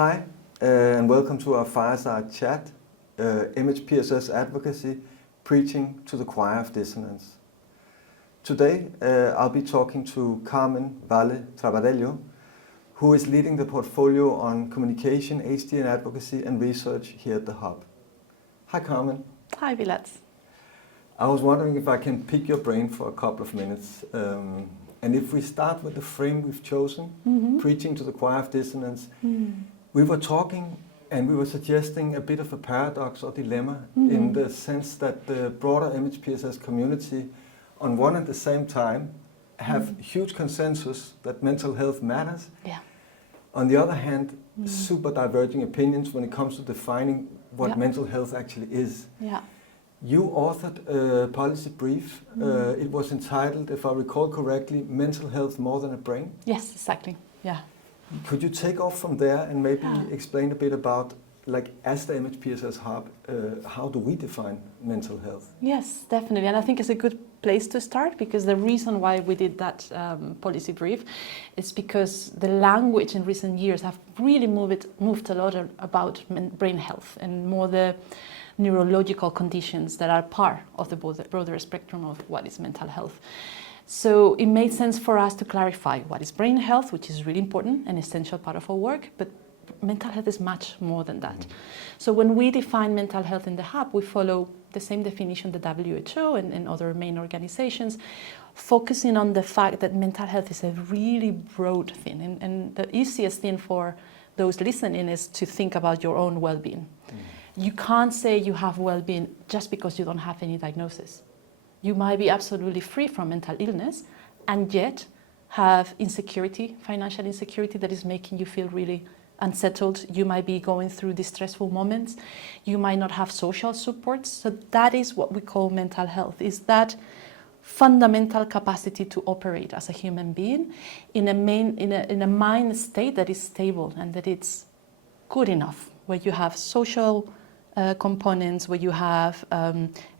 Hi, and welcome to our Fireside chat, MHPSS Advocacy, preaching to the choir of Dissonance. Today, I'll be talking to Carmen Valle-Trabadelo, who is leading the portfolio on communication, HD and advocacy and research here at the Hub. Hi, Carmen. Hi, Villads. I was wondering if I can pick your brain for a couple of minutes. And if we start with the frame we've chosen, preaching to the choir of Dissonance, we were talking and we were suggesting a bit of a paradox or dilemma in the sense that the broader MHPSS community on one and the same time have huge consensus that mental health matters. Yeah. On the other hand, super diverging opinions when it comes to defining what mental health actually is. Yeah. You authored a policy brief. It was entitled, if I recall correctly, Mental Health More Than a Brain. Yes, exactly. Yeah. Could you take off from there and maybe explain a bit about, like, as the MHPSS Hub, how do we define mental health? Yes, definitely. And I think it's a good place to start, because the reason why we did that policy brief is because the language in recent years have really moved a lot about brain health and more the neurological conditions that are part of the broader spectrum of what is mental health. So it made sense for us to clarify what is brain health, which is really important, an essential part of our work, but mental health is much more than that. So when we define mental health in the Hub, we follow the same definition the WHO and other main organizations, focusing on the fact that mental health is a really broad thing. And the easiest thing for those listening is to think about your own well-being. You can't say you have well-being just because you don't have any diagnosis. You might be absolutely free from mental illness and yet have insecurity, financial insecurity that is making you feel really unsettled. You might be going through distressful moments. You might not have social support. So that is what we call mental health, is that fundamental capacity to operate as a human being in a mind state that is stable and that it's good enough, where you have social components, where you have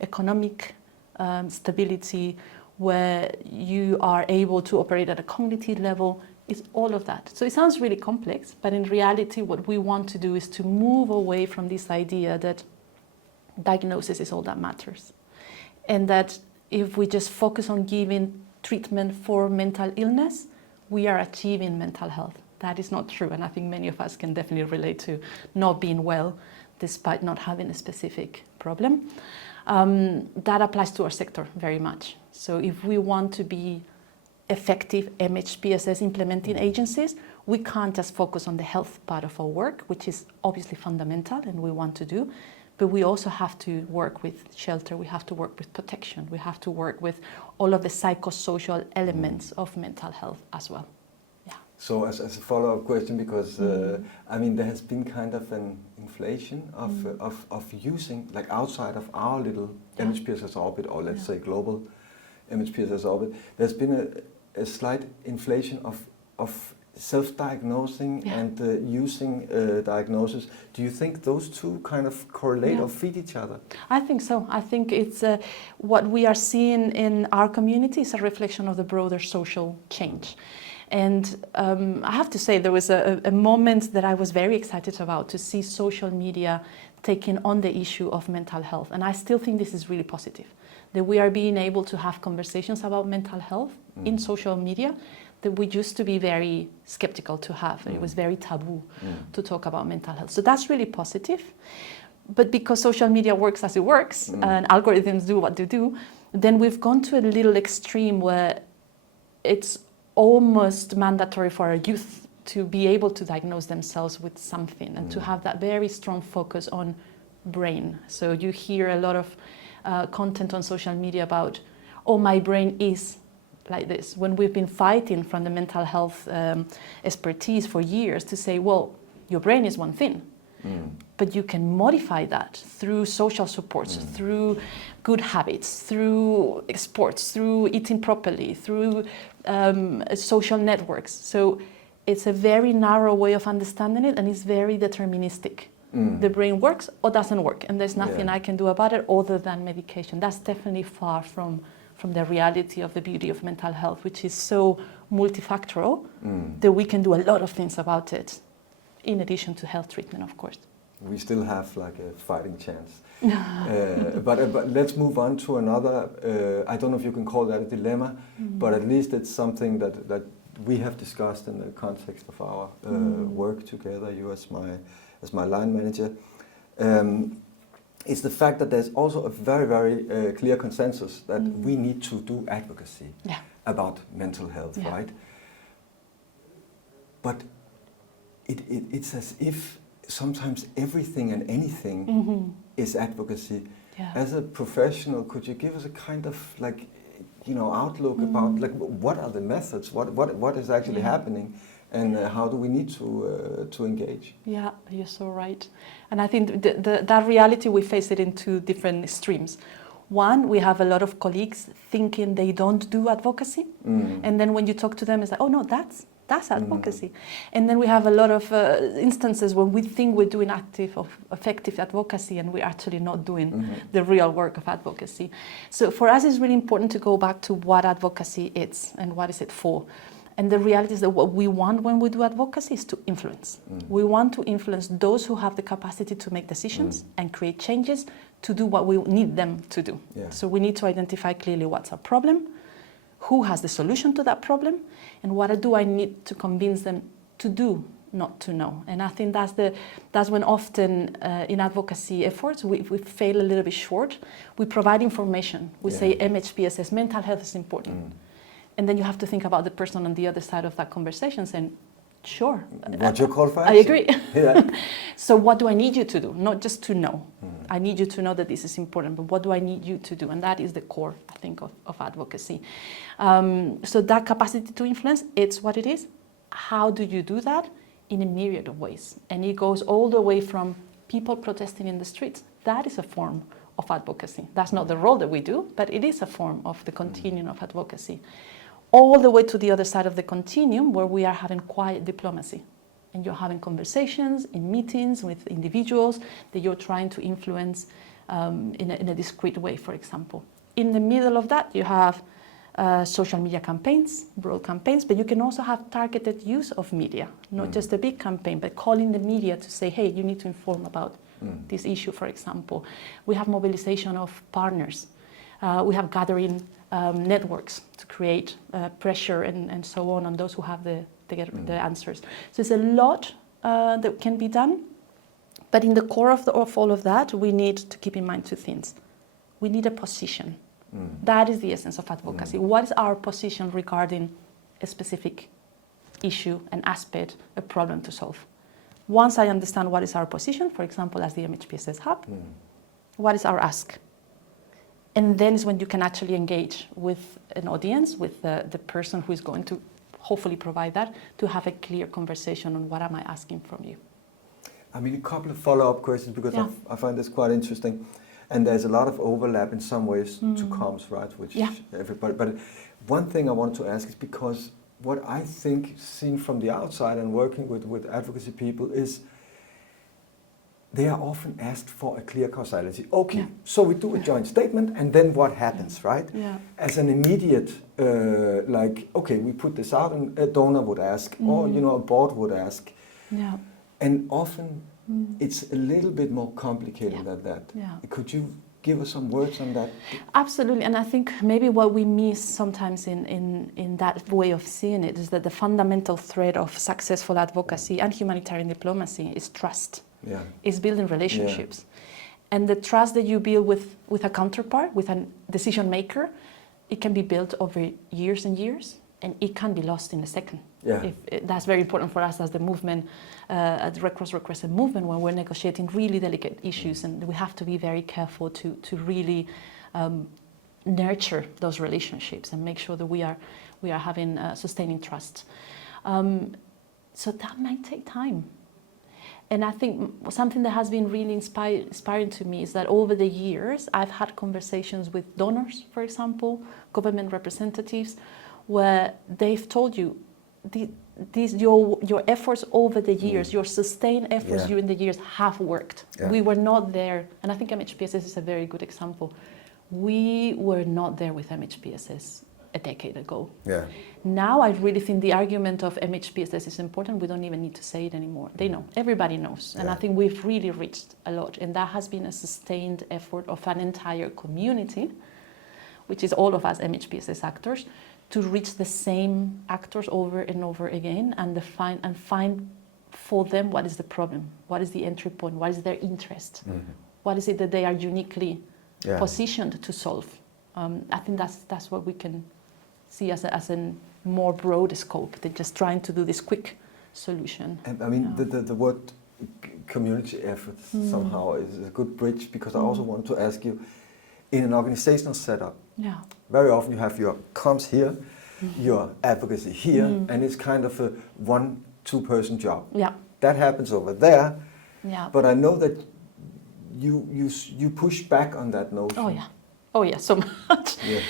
economic stability, where you are able to operate at a cognitive level, is all of that. So it sounds really complex, but in reality what we want to do is to move away from this idea that diagnosis is all that matters. And that if we just focus on giving treatment for mental illness, we are achieving mental health. That is not true, and I think many of us can definitely relate to not being well despite not having a specific problem. That applies to our sector very much. So if we want to be effective MHPSS implementing agencies, we can't just focus on the health part of our work, which is obviously fundamental and we want to do, but we also have to work with shelter, we have to work with protection, we have to work with all of the psychosocial elements of mental health as well. So as a follow-up question, because I mean there has been kind of an inflation of using, like, outside of our little MHPSS orbit, or let's say global MHPSS orbit, there's been a slight inflation of self-diagnosing and using diagnosis. Do you think those two kind of correlate or feed each other? I think so. I think it's what we are seeing in our community is a reflection of the broader social change. And I have to say, there was a moment that I was very excited about, to see social media taking on the issue of mental health. And I still think this is really positive, that we are being able to have conversations about mental health in social media that we used to be very skeptical to have. It was very taboo to talk about mental health. So that's really positive. But because social media works as it works, and algorithms do what they do, then we've gone to a little extreme where it's almost mandatory for our youth to be able to diagnose themselves with something and to have that very strong focus on brain. So you hear a lot of content on social media about, oh, my brain is like this, when we've been fighting from the mental health expertise for years to say, well, your brain is one thing, but you can modify that through social supports, through good habits, through sports, through eating properly, through social networks. So it's a very narrow way of understanding it, and it's very deterministic. The brain works or doesn't work, and there's nothing I can do about it other than medication. That's definitely far from the reality of the beauty of mental health, which is so multifactorial that we can do a lot of things about it in addition to health treatment, of course. We still have like a fighting chance. But let's move on to another, I don't know if you can call that a dilemma, but at least it's something that we have discussed in the context of our work together, you as my line manager. It's the fact that there's also a very, very clear consensus that we need to do advocacy about mental health, right? But it's as if sometimes everything and anything is advocacy. Yeah. As a professional, could you give us a kind of like, outlook about like what are the methods, what is actually happening, and how do we need to engage? Yeah, you're so right. And I think that reality, we face it in two different streams. One, we have a lot of colleagues thinking they don't do advocacy, and then when you talk to them, it's like, oh no, that's advocacy. And then we have a lot of instances when we think we're doing active or effective advocacy and we're actually not doing the real work of advocacy. So for us, it's really important to go back to what advocacy is and what is it for. And the reality is that what we want when we do advocacy is to influence. We want to influence those who have the capacity to make decisions and create changes to do what we need them to do. Yeah. So we need to identify clearly what's our problem, who has the solution to that problem, and what do I need to convince them to do, not to know. And I think that's when often in advocacy efforts we fail a little bit short. We provide information. We say MHPSS, mental health is important. And then you have to think about the person on the other side of that conversation saying, sure. What's your call for action? I agree. Yeah. So what do I need you to do? Not just to know. I need you to know that this is important, but what do I need you to do? And that is the core, I think, of advocacy. So that capacity to influence, it's what it is. How do you do that? In a myriad of ways. And it goes all the way from people protesting in the streets. That is a form of advocacy. That's not the role that we do, but it is a form of the continuum of advocacy. All the way to the other side of the continuum where we are having quiet diplomacy. And you're having conversations in meetings with individuals that you're trying to influence in a discreet way, for example. In the middle of that, you have social media campaigns, broad campaigns, but you can also have targeted use of media, not just a big campaign, but calling the media to say, hey, you need to inform about this issue, for example. We have mobilization of partners. We have gathering networks to create pressure and so on those who have the answers. So it's a lot that can be done, but in the core of all of that, we need to keep in mind two things. We need a position. That is the essence of advocacy. What is our position regarding a specific issue, an aspect, a problem to solve? Once I understand what is our position, for example, as the MHPSS Hub, what is our ask? And then is when you can actually engage with an audience, with the person who is going to hopefully provide that, to have a clear conversation on what am I asking from you. I mean, a couple of follow-up questions, because I find this quite interesting. And there's a lot of overlap in some ways to comms, right? Which everybody. But one thing I want to ask is, because what I think, seen from the outside and working with advocacy people, is they are often asked for a clear causality. Okay, so we do a joint statement, and then what happens, right? Yeah. As an immediate, like, okay, we put this out, and a donor would ask, or a board would ask. Yeah. And often it's a little bit more complicated than that. Yeah. Could you give us some words on that? Absolutely, and I think maybe what we miss sometimes in that way of seeing it is that the fundamental thread of successful advocacy and humanitarian diplomacy is trust. Yeah. Is building relationships. Yeah. And the trust that you build with a counterpart, with a decision maker, it can be built over years and years, and it can be lost in a second. Yeah. That's very important for us as the movement, at the Red Cross Red Crescent movement, when we're negotiating really delicate issues, and we have to be very careful to really nurture those relationships and make sure that we are having sustaining trust. So that might take time. And I think something that has been really inspiring to me is that over the years, I've had conversations with donors, for example, government representatives, where they've told you your efforts over the years, your sustained efforts during the years have worked. Yeah. We were not there, and I think MHPSS is a very good example. We were not there with MHPSS a decade ago. Yeah. Now I really think the argument of MHPSS is important. We don't even need to say it anymore. They know. Everybody knows. And I think we've really reached a lot. And that has been a sustained effort of an entire community, which is all of us MHPSS actors, to reach the same actors over and over again and find for them what is the problem, what is the entry point, what is their interest, what is it that they are uniquely positioned to solve. I think that's what we can see as a more broad scope than just trying to do this quick solution. And I mean, the word community efforts somehow is a good bridge, because I also want to ask you, in an organizational setup, very often you have your comms here, your advocacy here, and it's kind of a 1-2 person job. Yeah. That happens over there. Yeah. But I know that you push back on that notion. Oh yeah, so much. Yeah.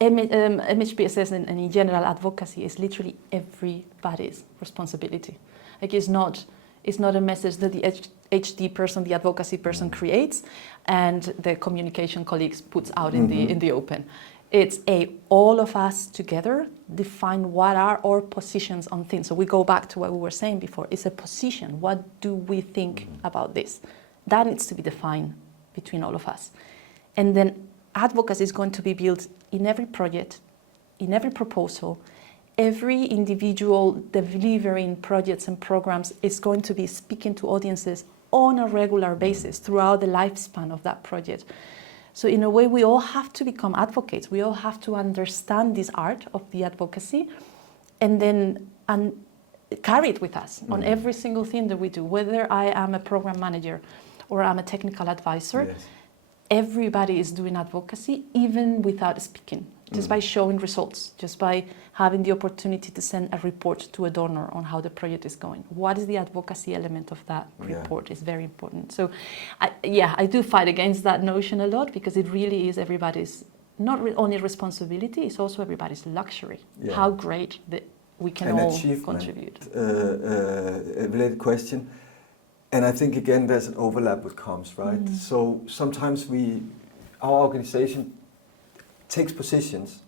MHPSS and in general advocacy is literally everybody's responsibility. Like it's not a message that the HD person, the advocacy person creates, and the communication colleagues puts out in the open. It's all of us together define what are our positions on things. So we go back to what we were saying before. It's a position. What do we think about this? That needs to be defined between all of us. And then advocacy is going to be built in every project, in every proposal. Every individual delivering projects and programs is going to be speaking to audiences on a regular basis throughout the lifespan of that project. So in a way, we all have to become advocates. We all have to understand this art of the advocacy and then carry it with us on every single thing that we do. Whether I am a program manager or I'm a technical advisor, everybody is doing advocacy, even without speaking, just by showing results, just by having the opportunity to send a report to a donor on how the project is going. What is the advocacy element of that report is very important. So, I do fight against that notion a lot, because it really is everybody's not only responsibility, it's also everybody's luxury. Yeah. How great that we can all contribute. A related question. And I think, again, there's an overlap with comms, right? So sometimes our organization takes positions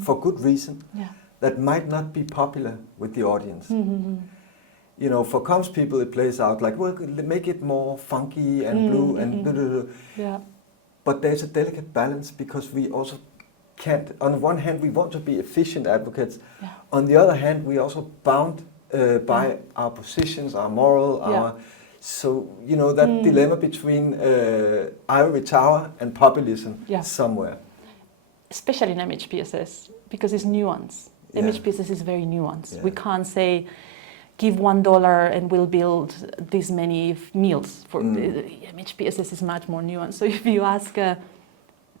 for good reason that might not be popular with the audience. You know, for comms people, it plays out like, well, make it more funky and blue and blah, blah, blah. Yeah. But there's a delicate balance, because we also can't, on one hand, we want to be efficient advocates. Yeah. On the other hand, we also bound by our positions, our moral, so, you know, that dilemma between ivory tower and populism somewhere. Especially in MHPSS, because it's nuanced. Yeah. MHPSS is very nuanced. Yeah. We can't say, give $1 and we'll build this many meals. For MHPSS is much more nuanced. So if you ask a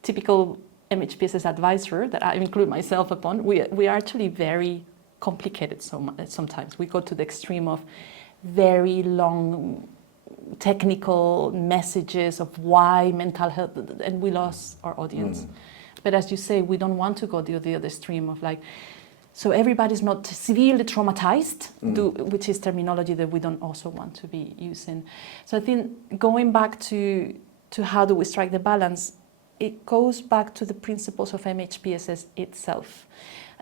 typical MHPSS advisor, that I include myself upon, we are actually very complicated sometimes. We go to the extreme of very long technical messages of why mental health, and we lost our audience. But as you say, we don't want to go to the other extreme of like, so everybody's not severely traumatized, which is terminology that we don't also want to be using. So I think going back to how do we strike the balance, it goes back to the principles of MHPSS itself.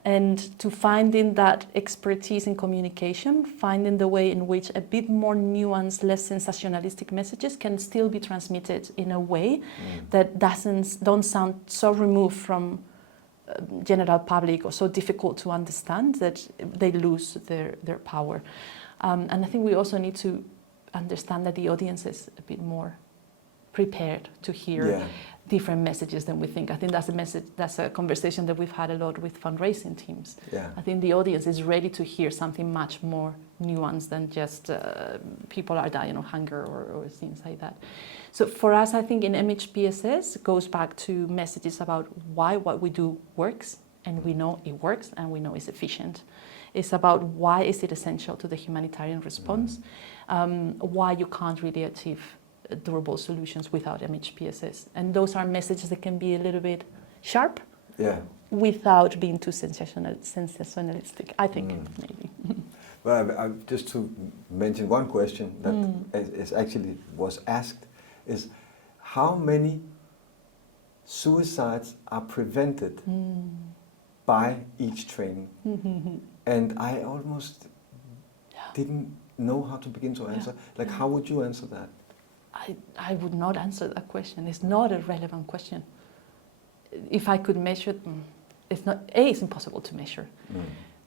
And to finding that expertise in communication, finding the way in which a bit more nuanced, less sensationalistic messages can still be transmitted in a way that don't sound so removed from general public or so difficult to understand that they lose their power. And I think we also need to understand that the audience is a bit more prepared to hear different messages than we think. I think that's a conversation that we've had a lot with fundraising teams. Yeah. I think the audience is ready to hear something much more nuanced than just people are dying of hunger or things like that. So for us, I think in MHPSS, it goes back to messages about why what we do works, and we know it works, and we know it's efficient. It's about why is it essential to the humanitarian response, why you can't really achieve durable solutions without MHPSS. And those are messages that can be a little bit sharp without being too sensationalistic, I think, maybe. Well, just to mention one question that is actually was asked is, how many suicides are prevented by each training. And I almost didn't know how to begin to answer. Like, how would you answer that? I would not answer that question. It's not a relevant question. If I could measure, it's not. A, it's impossible to measure.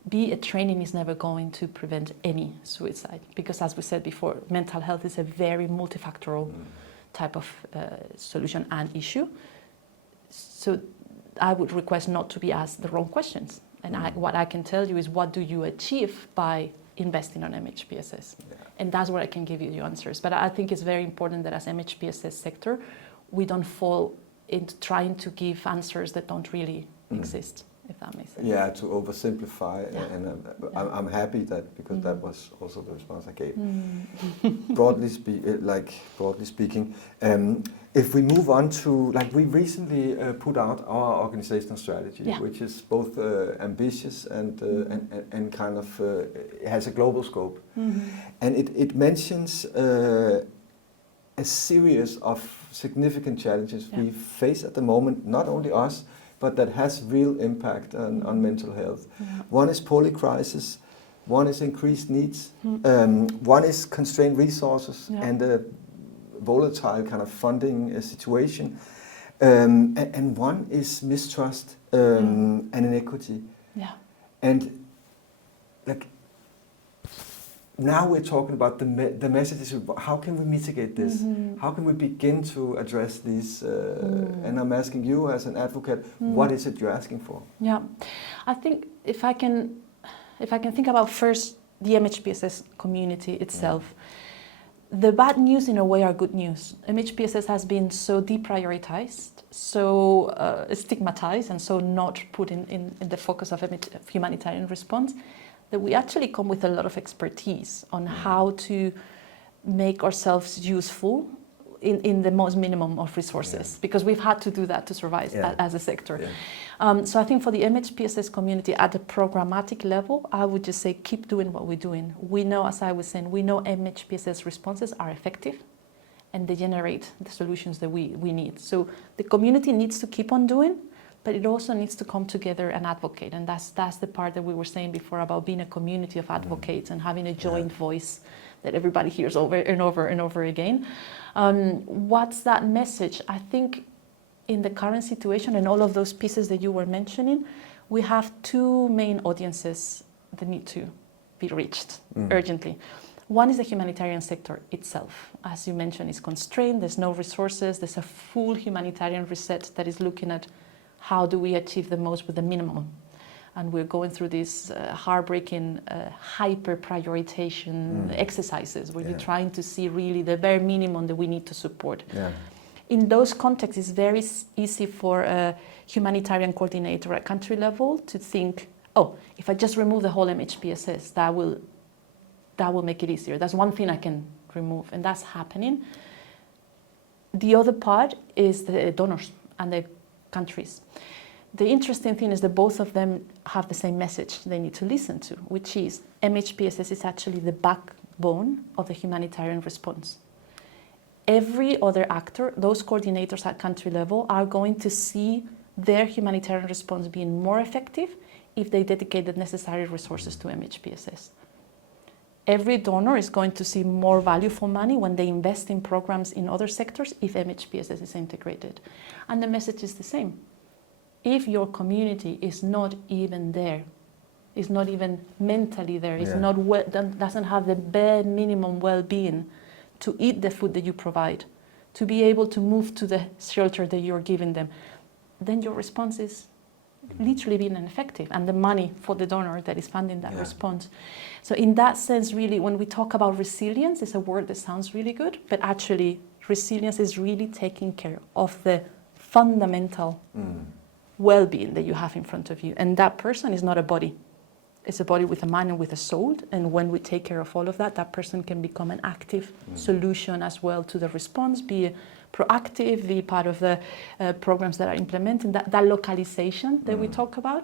B, a training is never going to prevent any suicide, because as we said before, mental health is a very multifactorial type of solution and issue. So I would request not to be asked the wrong questions. And what I can tell you is, what do you achieve by investing on MHPSS? And that's where I can give you the answers. But I think it's very important that as MHPSS sector, we don't fall into trying to give answers that don't really exist, if that makes sense. Yeah, to oversimplify, and I'm happy that, because that was also the response I gave. Broadly speaking, if we move on to, like, we recently put out our organizational strategy, which is both ambitious and kind of has a global scope, and it mentions a series of significant challenges we face at the moment, not only us, but that has real impact on mental health. One is polycrisis, one is increased needs, one is constrained resources and a volatile kind of funding situation, and one is mistrust and inequity. And like, now we're talking about the messages of how can we mitigate this? How can we begin to address these? And I'm asking you as an advocate, what is it you're asking for? Yeah, I think if I can think about first the MHPSS community itself, the bad news in a way are good news. MHPSS has been so deprioritized, so stigmatized, and so not put in the focus of humanitarian response, that we actually come with a lot of expertise on how to make ourselves useful in the most minimum of resources, because we've had to do that to survive as a sector. So I think for the MHPSS community at a programmatic level, I would just say keep doing what we're doing. We know, as I was saying, we know MHPSS responses are effective and they generate the solutions that we need. So the community needs to keep on doing, but it also needs to come together and advocate. And that's the part that we were saying before about being a community of advocates and having a joint voice that everybody hears over and over and over again. What's that message? I think in the current situation and all of those pieces that you were mentioning, we have two main audiences that need to be reached urgently. One is the humanitarian sector itself. As you mentioned, it's constrained, there's no resources, there's a full humanitarian reset that is looking at how do we achieve the most with the minimum. And we're going through these heartbreaking hyper-prioritization exercises where you're trying to see really the bare minimum that we need to support. In those contexts, it's very easy for a humanitarian coordinator at country level to think, oh, if I just remove the whole MHPSS, that will make it easier. That's one thing I can remove, and that's happening. The other part is the donors and the countries. The interesting thing is that both of them have the same message they need to listen to, which is MHPSS is actually the backbone of the humanitarian response. Every other actor, those coordinators at country level, are going to see their humanitarian response being more effective if they dedicate the necessary resources to MHPSS. Every donor is going to see more value for money when they invest in programs in other sectors if MHPSS is integrated. And the message is the same. If your community is not even there, is not even mentally there, is not doesn't have the bare minimum well-being to eat the food that you provide, to be able to move to the shelter that you're giving them, then your response is literally being ineffective, and the money for the donor that is funding that response. So in that sense, really, when we talk about resilience, it's a word that sounds really good, but actually resilience is really taking care of the fundamental well-being that you have in front of you. And that person is not a body. It's a body with a mind and with a soul. And when we take care of all of that, that person can become an active solution as well to the response, be proactive, be part of the programs that are implemented. That localization that we talk about,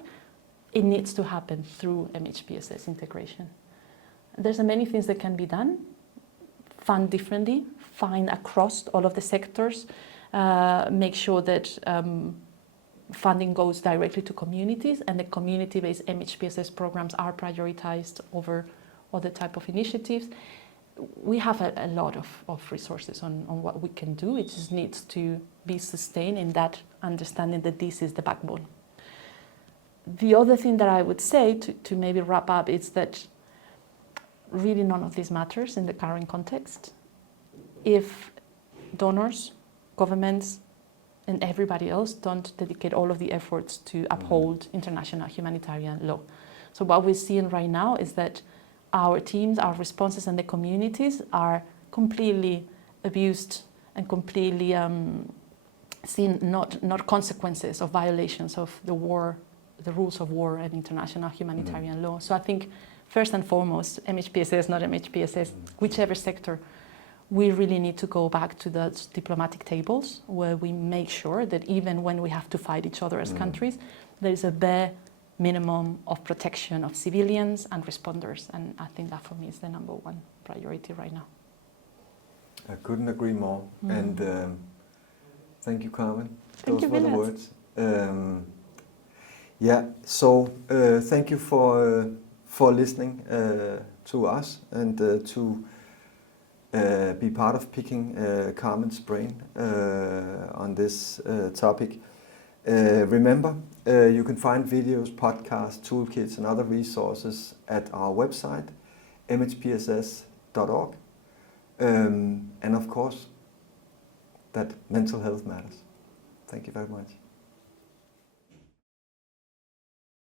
it needs to happen through MHPSS integration. There's many things that can be done. Fund differently, find across all of the sectors make sure that funding goes directly to communities, and the community-based MHPSS programs are prioritized over other type of initiatives. We have a lot of resources on what we can do. It just needs to be sustained in that understanding that this is the backbone. The other thing that I would say to maybe wrap up is that really none of this matters in the current context. If donors, governments, and everybody else don't dedicate all of the efforts to uphold international humanitarian law. So what we're seeing right now is that our teams, our responses, and the communities are completely abused and completely seen not consequences of violations of the war, the rules of war and international humanitarian law. So I think first and foremost, MHPSS, not MHPSS, whichever sector, we really need to go back to those diplomatic tables where we make sure that even when we have to fight each other as countries, there is a bare minimum of protection of civilians and responders. And I think that for me is the number one priority right now. I couldn't agree more. And thank you, Carmen. Thank you, Those were the Villads. words. So thank you for listening to us and to be part of picking Carmen's brain on this topic. Remember, you can find videos, podcasts, toolkits and other resources at our website, mhpss.org. And of course, that mental health matters. Thank you very much.